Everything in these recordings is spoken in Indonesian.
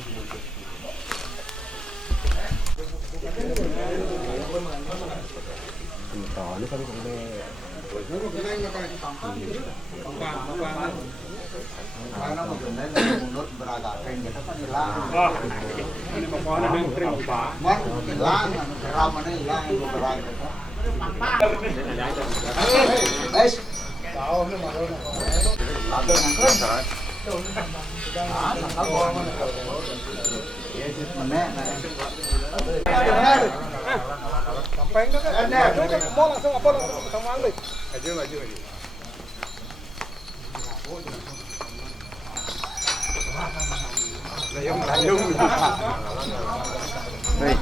Ini kan sampai karena menurut beragam kita kan hilang. Ini pokoknya dengan Pak. Hilang, ramane hilang beragam. Guys, tahu nih malu. Ada yang keren. Sampai enggak kan? Mau langsung apa langsung sama Alik. Maju. Layung. Hei.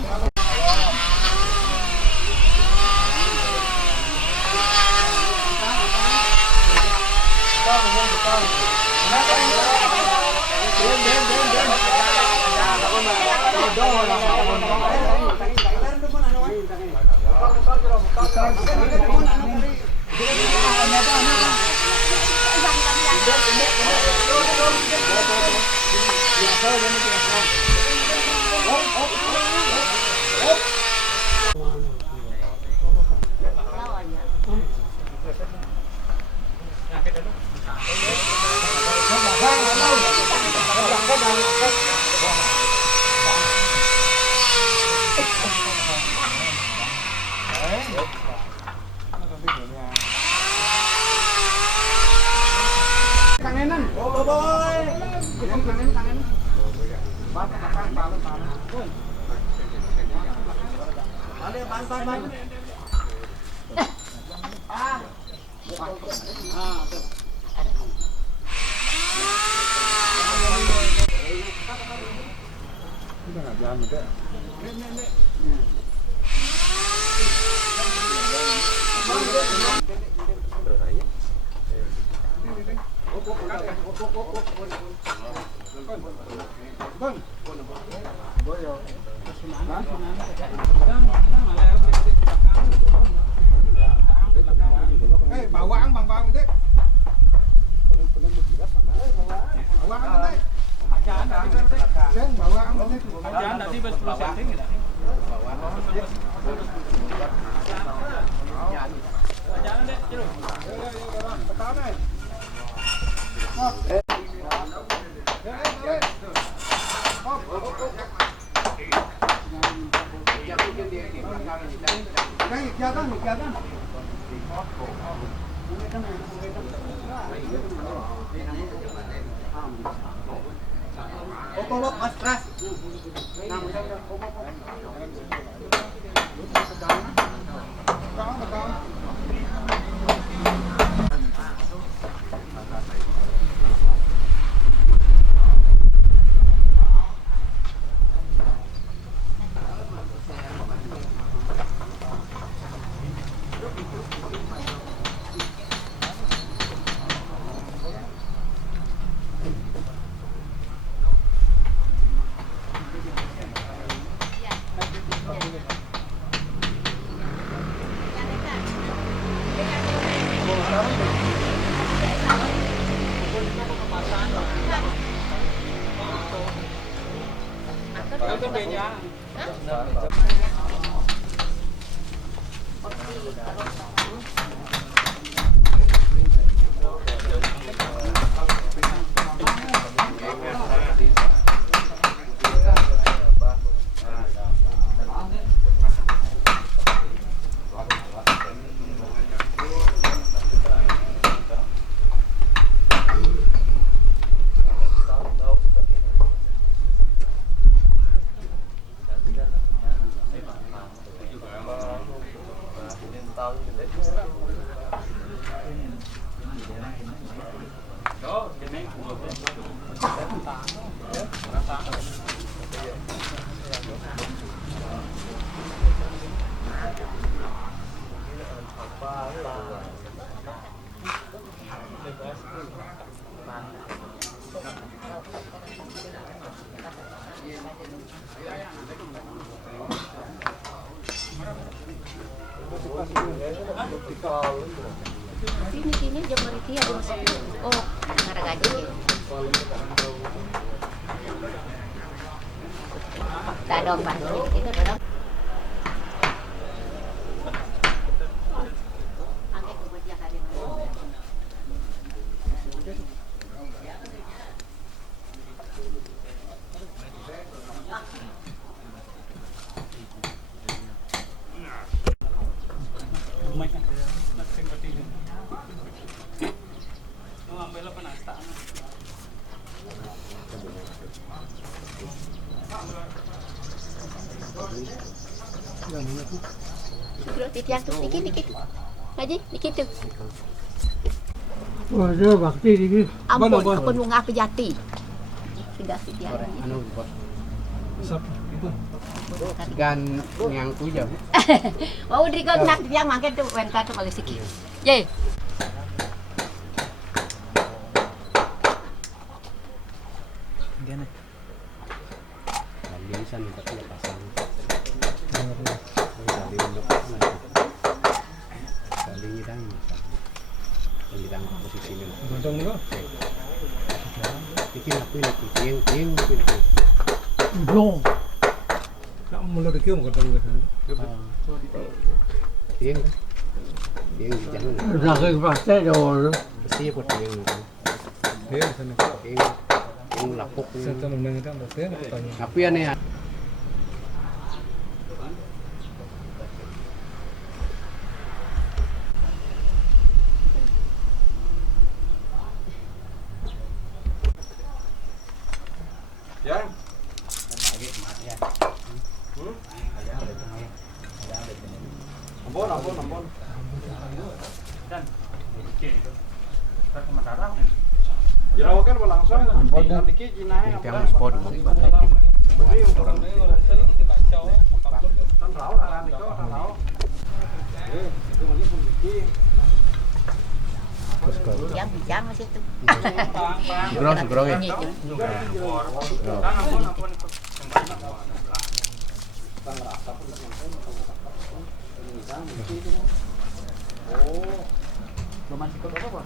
Kangenan. Oh, boy. Kangen. Udah enggak jalan udah. Bawang bang deh. Bawang deh. Bawang tadi 10 cm gitu. Jalan deh, jeruk. Pertama. Sini jam beriti ada masuk. Oh, ngarang aja ya. dodong Pak. Itu dodong. Tiang tuh dikit. Haji, dikit tuh. Wah, dia bakti dikit. Ampun bunga pejati. Sudah tiang. Anu, Sap. gan yang tujuh. Mau dikon nak tiang makan tuh wentar tuh paling sikit. Ye. Gana. Bilisan tapi ya pasang. Saling hidang. Hidang posisi ini. Gondong lo. Bikin aku lagi tiang bikin aku. Dong. Nak mula dikit mau gondong ke sana. Tiang jangan. Dah ke pasar dah. Pasti aku tiang. Dia di sana. Tiang lapuk. Serta mendengar kan saya tanya. Tapi aneh. Yang ampun. Jerawakan langsung. Dikit jinai. Tiang sport. Tan rau là thì có tan rau. Itu mungkin pun dikit. Tiang masih tuh. Segera ya. Oh. Belum sikut apa?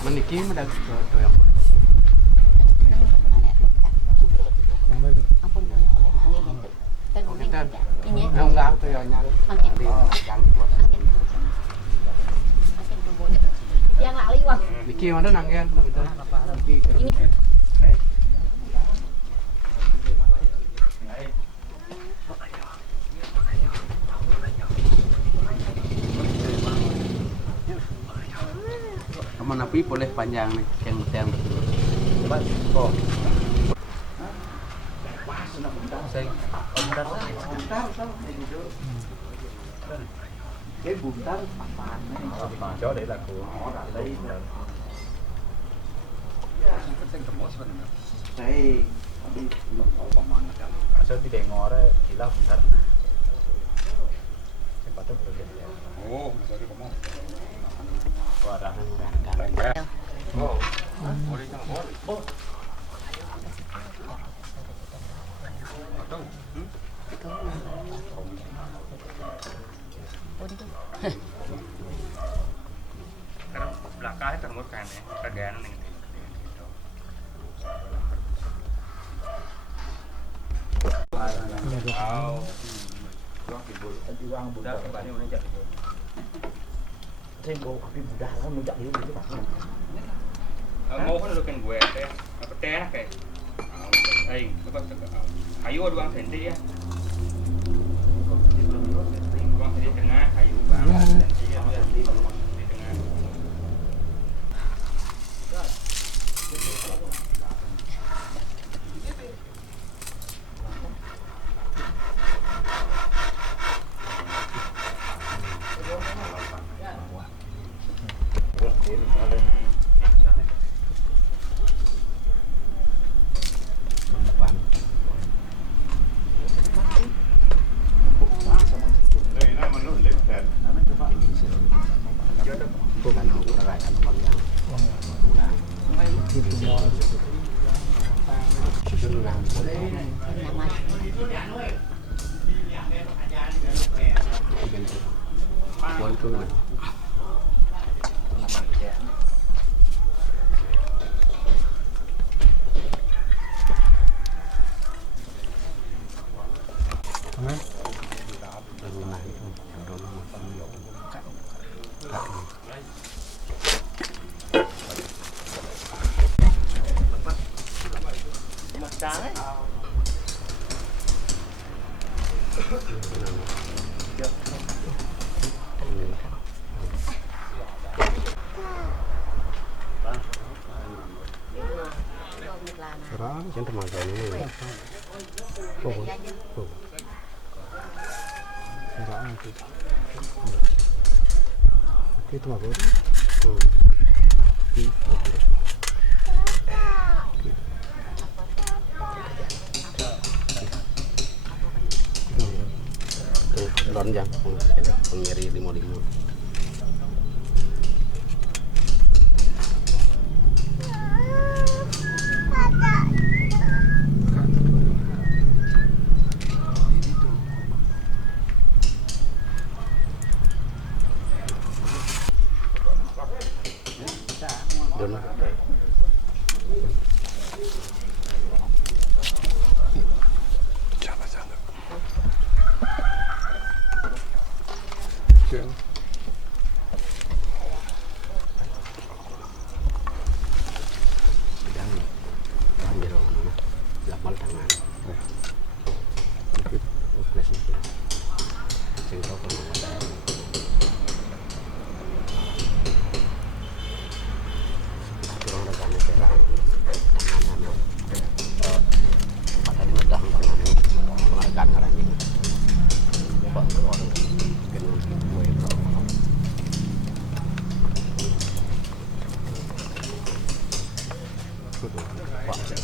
Meniki mendak doyok. Ampun angin itu. Kita Ini ngang tuh ya nyari. makin Yang buat. tiang lali Bang. Niki mana nanggen gitu. Niki. Ini Kamu napi boleh panjang nih, tiang betul. Coba kok. Cái bùn tát phản này. Chỗ đấy là của đấy là. Đây đi Saya di Dengor gila bentar. Saya patut berjalan. Oh, sorry kamu. Warah. Oh. Boleh jangan boleh. Oh. Sekarang belakangnya termut kan ya, bagian ini. Juang budak kembali menjadi. Tempo api budak lah menjak itu Pak. Mau kan udah kan gue teh, apa teh kayak. Coba kayu doang senti ya. Doang di tengah kayu bang. Di tengah. Buat itu. Yang teman-teman ini. Itu mah bos. Lonjang, pengiri 55.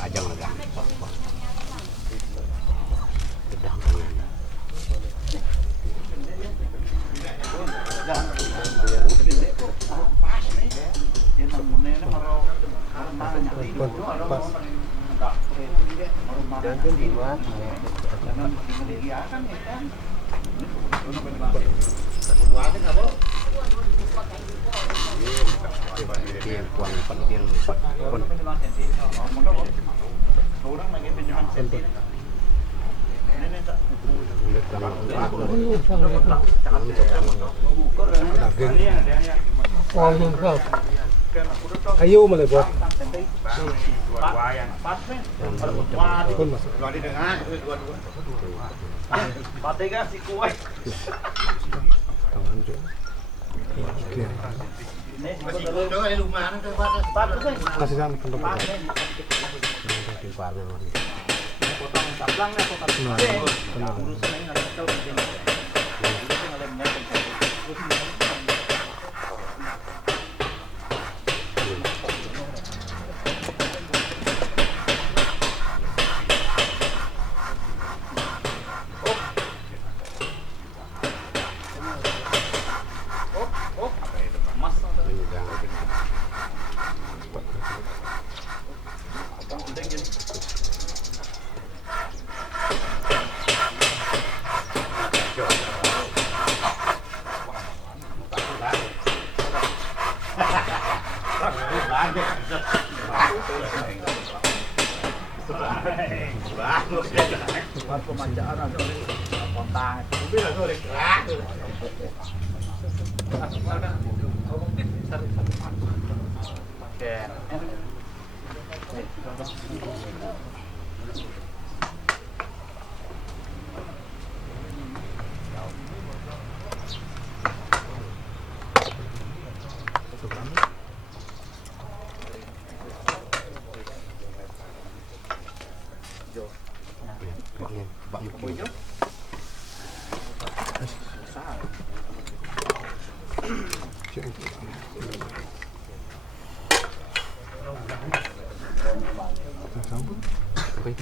Ajang agak. Gedang tangan. Ayo mulai buat. Pun masuk. Di tengah, dua-dua. Patega si kuat. Tangan je. Kasih jangan tempat.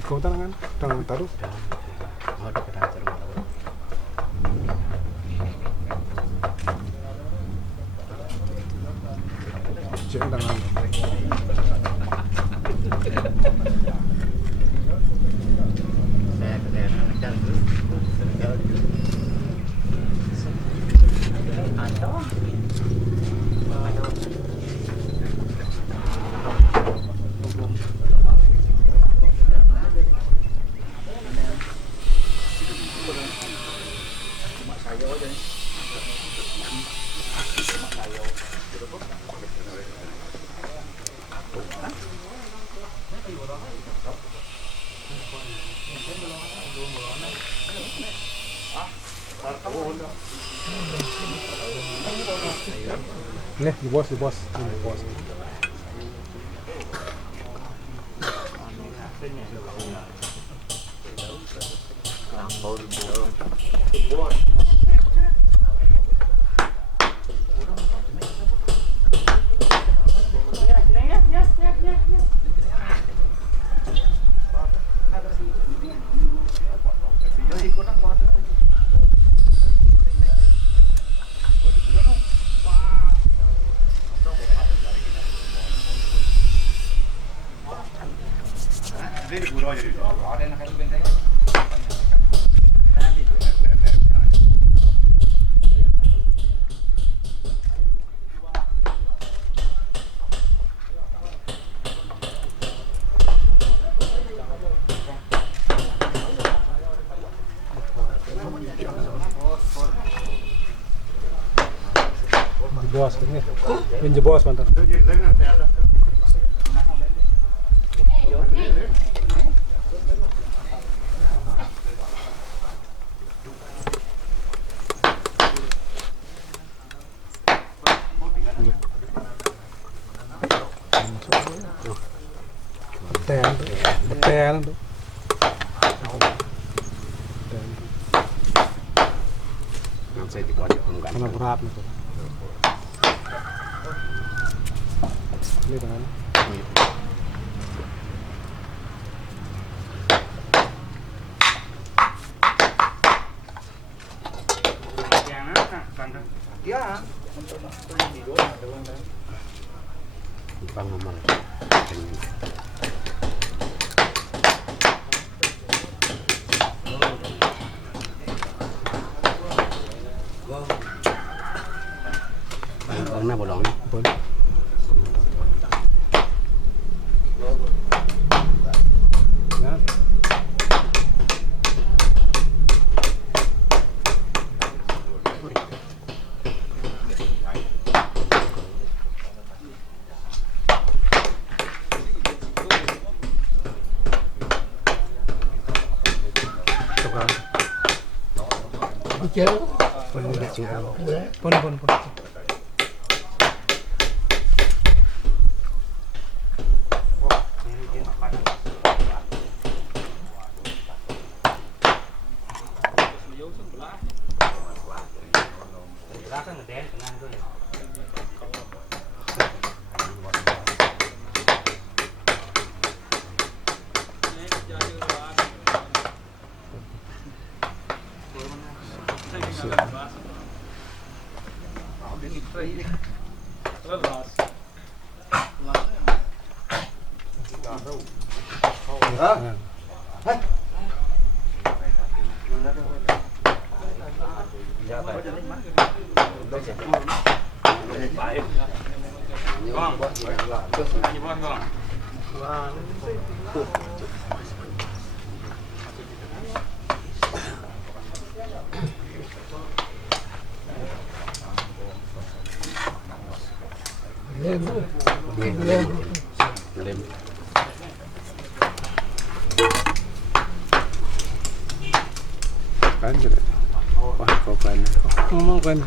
Kau tangan taruh. Cek tangan. Ada. Nih, di bos, di bos. Ini di bos. Di bos ini. Ini bos mantan. Betel tuh. Yang saya dikuasai enggak. Karena berat nih tuh. Ini dengan Ya. Bang nomor. Bang na bolong ni. boleh. Nah, coba. Pon. Nah. Lem. Kan gitu. Wah, kok kan. Ngomong kan.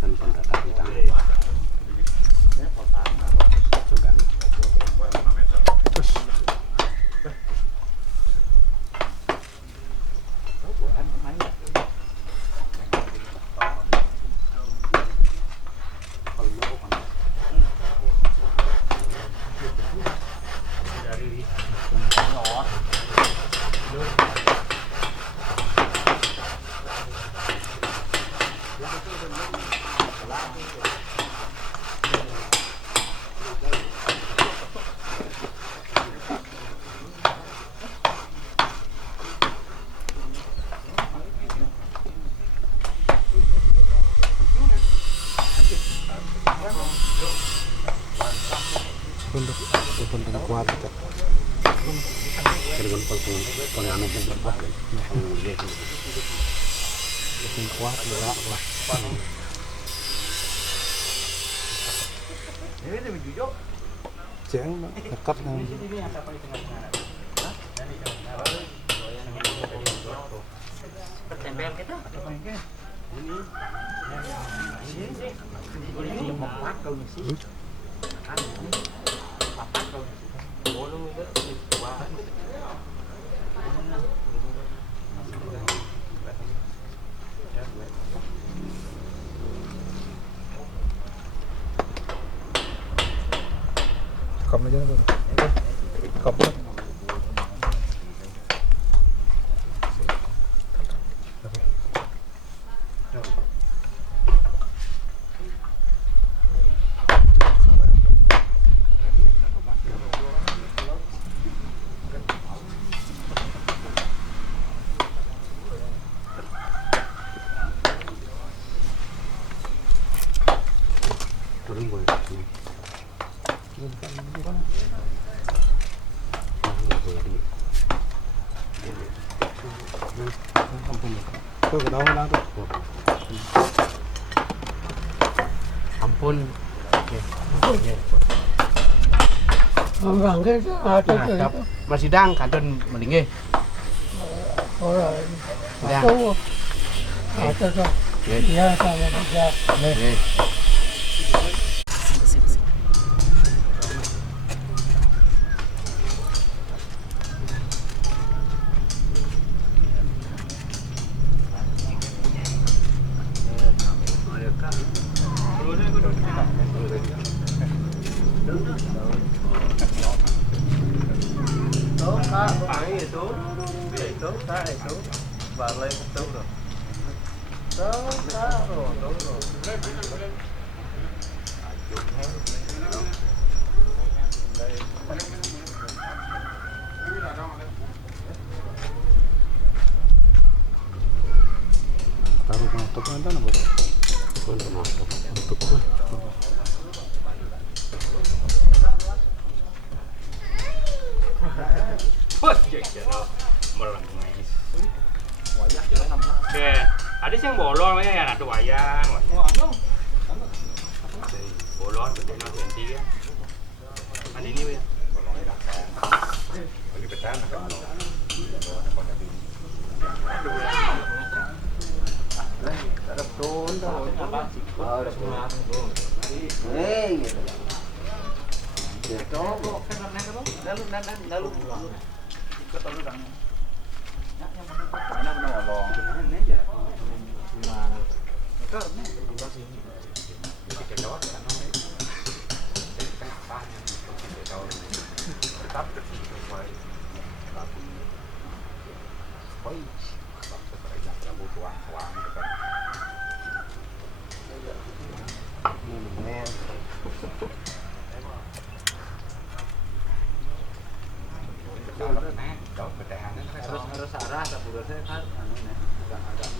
Dan pendapat kita. Sugan. Punta kuat. Keringan penganut yang berbuah. Yang kuat juga. Ini lebih jujur. Jeng dekat nang. Pertempel kita. Cầm nó chứ nó cầm nó. Turun boleh. Tôi ở đâu đang tôi. Ampun. Vâng, cái Masih dang kadon melingge. rồi Dang. tu cho ya ta ya Nggih. Taruh mantap kan apa? Untuk mantap. Untuk apa? Oke, ada sih yang bolong ya, anak tuh wayang. Bolong, gede nanti nanti ya. Ada ini ya. Bagi petan akan harus arah tapi saya kan agak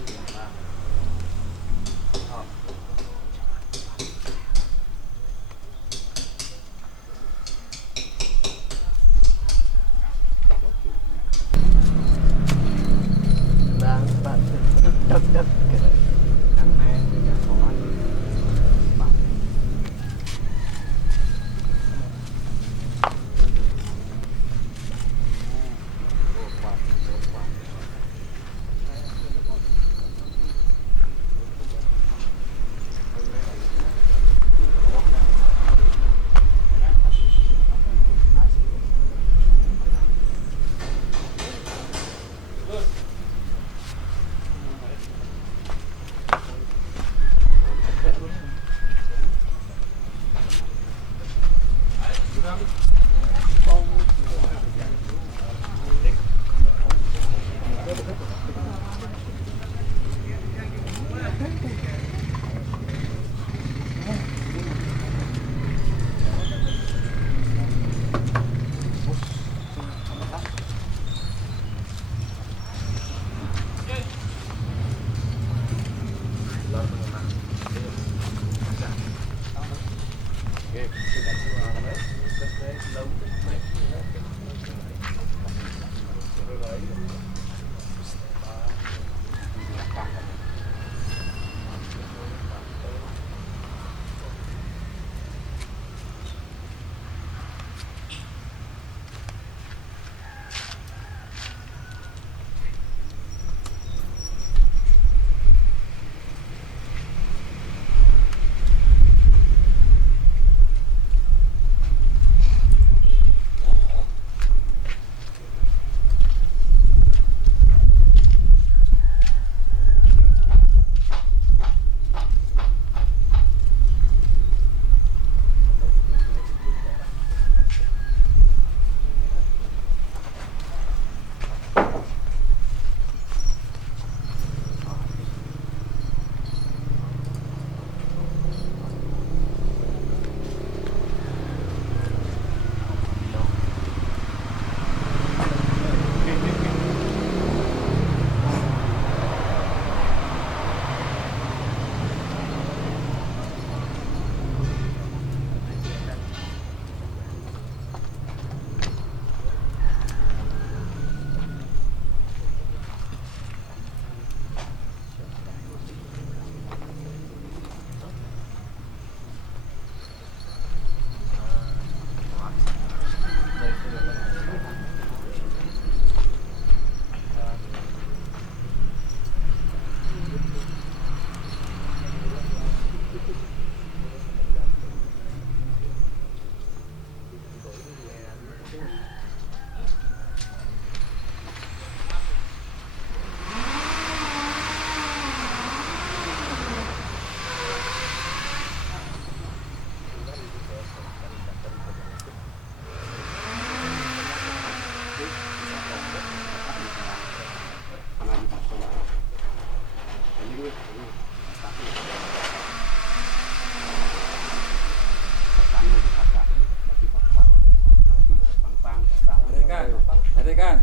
Ada kan?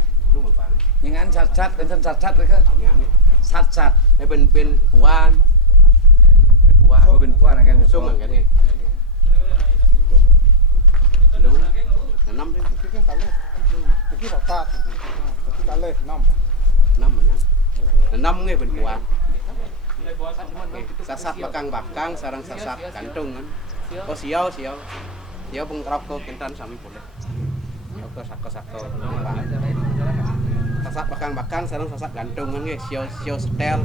Yang an cat-cat, kan cat-catเลยkan? Cat-cat ให้เป็นผู้ว่าน ก็เป็นพวกอะไรกัน ช่วงเหมือนกันไงรู้แต่น้ำที่ cái cắn lên cái bảo ta cái cắn lên năm น้ำเหมือนกันแต่น้ำไงเป็นผู้ว่านsat-sat bakang sarang sat-sat gantung kan oh siau pengrokok kentan sami boleh sako sat-sat bakang sarang sat-sat gantung kan nggih siau setel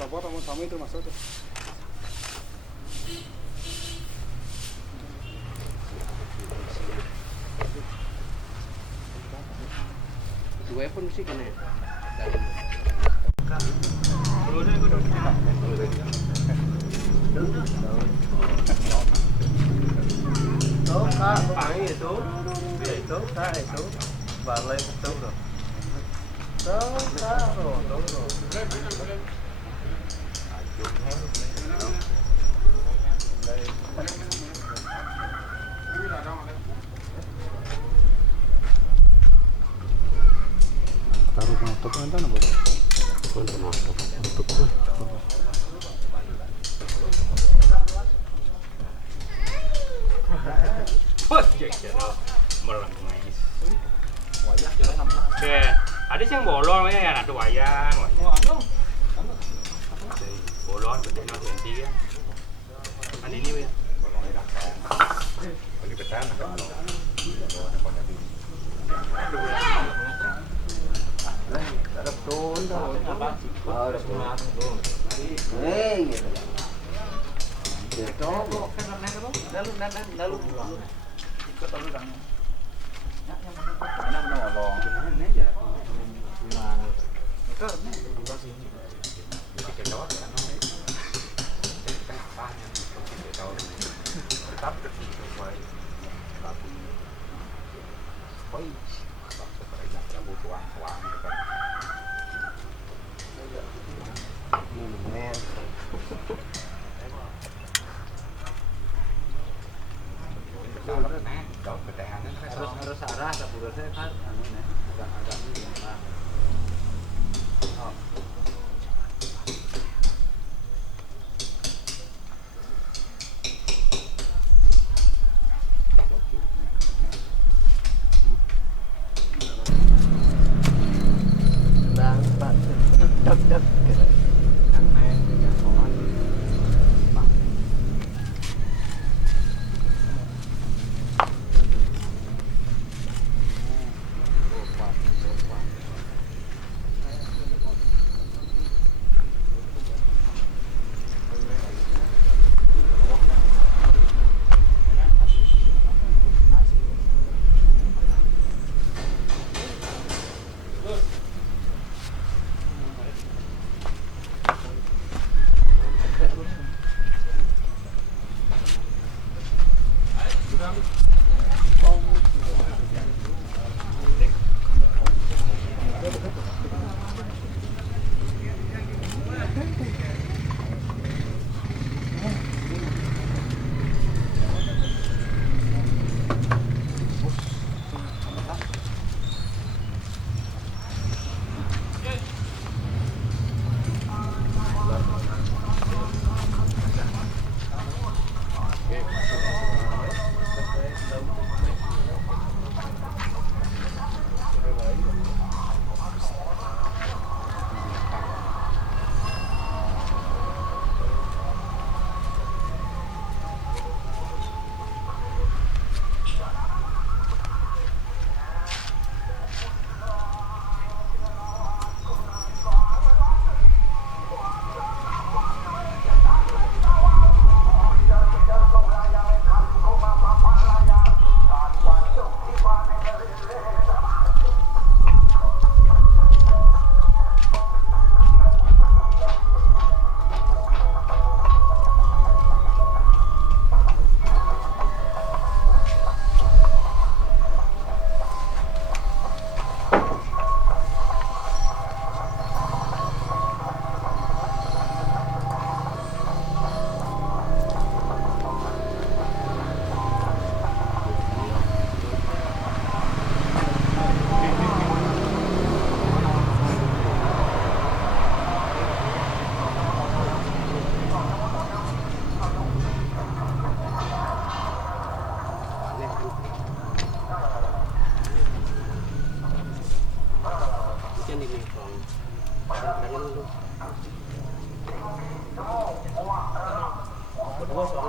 Robot sama sama itu maksudnya. dua pun sih kena Taruh motor kan tanah boleh. untuk Oke, ada sih yang bolong ya, ada wayang. Bolong, betul nanti ya. Ada ini ya. Bagi petan. harus arah dapurnya kan agak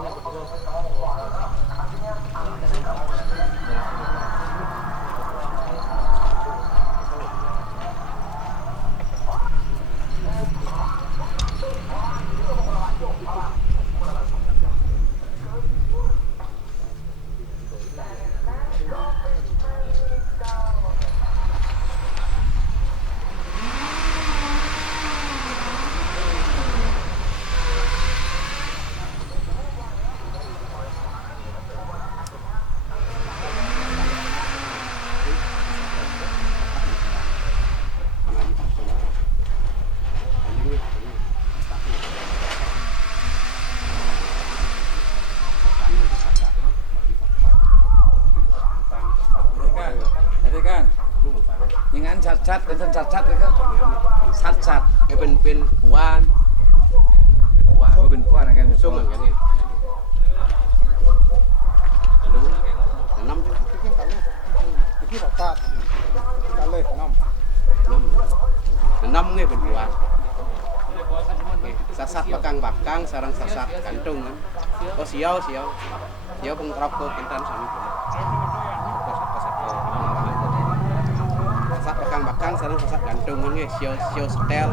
อย่างนั้นชัดๆเป็นท่านชัดๆเลยครับชัด cái bên quan ๆว่าเป็นพวกอะไรกันเป็นพว xuống ก rồi cái này là năm chứ ที่บอกตาตาเลยน้ năm là năm nghe bên quan sát sát bạc cang sarang sát sát cắn trung kan oh siau pun kerap ko kintan sami sát bakang sarang sát gantung kan ge siau setel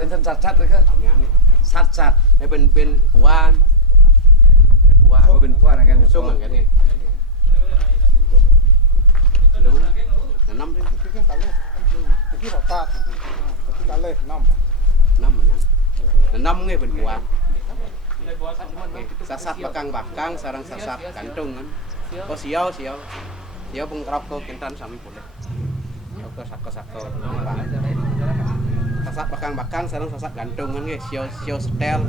เป็นท่านสัดเลยก็ Yang ni. สัด Dia ben puan. Ben puan. ก็เป็นพวกอะไรกัน Sung kan ni. Lu. Enam tu. Cái kan le. Cái bảo ta. Cái kan le 5. Enam yang. Enam ni ben puan. Sasat bakang sarang sasat gantung kan. Oh siau. Siau pengkerap ko kentan sami boleh. Siau sako. Sasat bakang sarang sasat gantung kan guys. Siau setel.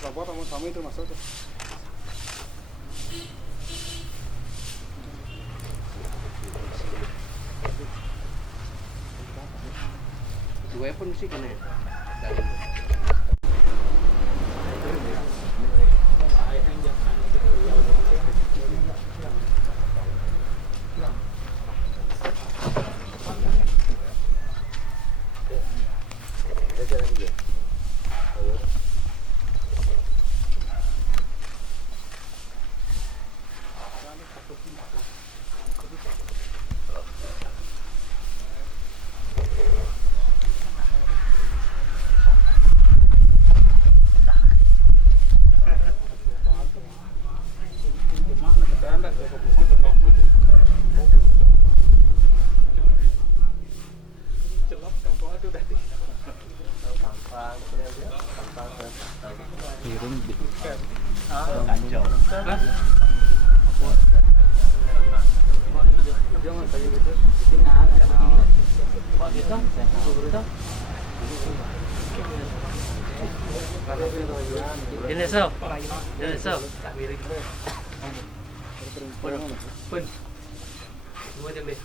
Robot kamu suami itu masuk tuh. Dua pun sih kena. Dari Ini so. Pun. Dua jam deh.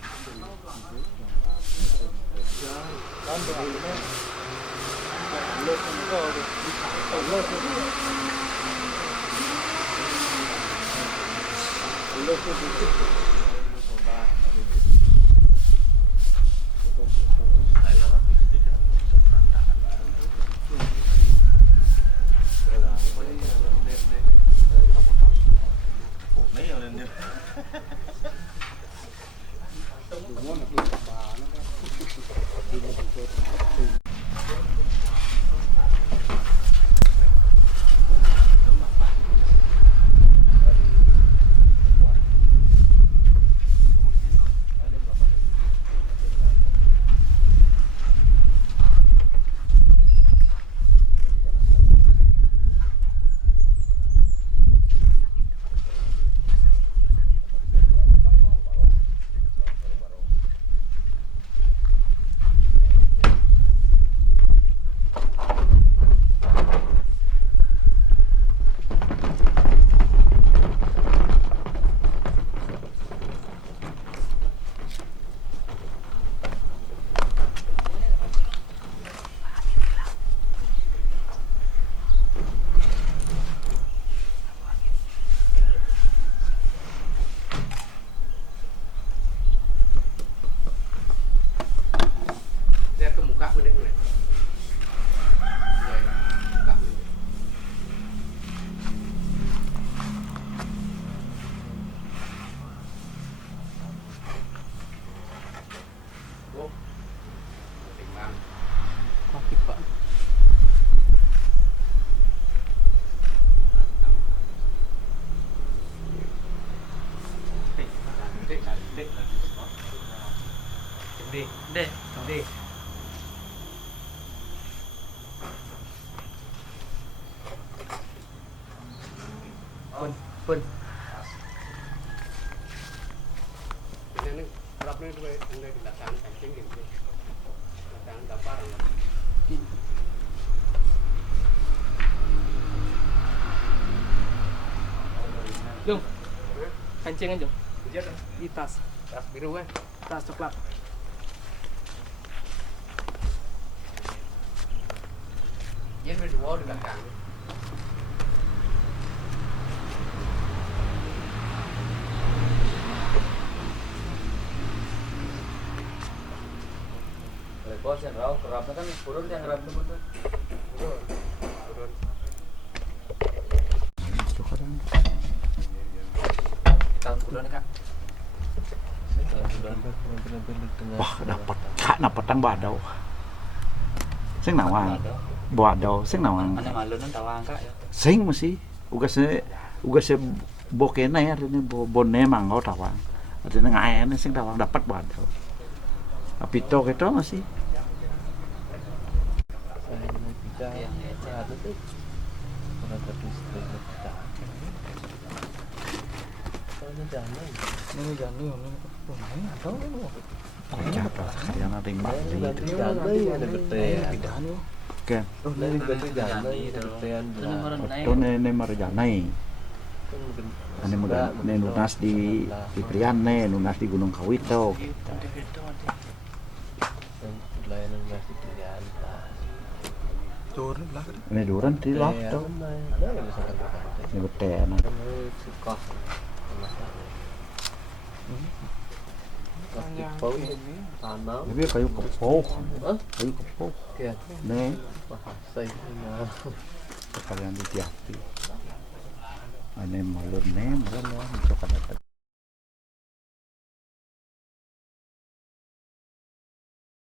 Đi. Pun. Ini kerap nih dua di belakang kancing gitu. Belakang dapar. Jung. Kancing aja. Di tas. Tas biru kan. Tas coklat. Dia berdua di belakang. Bos yang rau kerapnya kan turun yang kerap itu bener. Turun. Kang turun kak. Wah, dapat tang badau. Sing nawang. Badau sing nawang. Mana malu nang tawang kak ya. Sing mesti uga se bokena ya ini bone mangau tawang. Artinya ngaene sing tawang dapat badau. Tapi to keto masih. Kalian ada yang Bali kan? Itu nene marjanai. Ane nunas di Priane, nunas di Gunung Kawito. Ini duran di Lato. Ini betean. Tapi kayu kepoh. Kayu kepoh. Nih. Kalian ditiapi. Ini malur nih, malur coklat.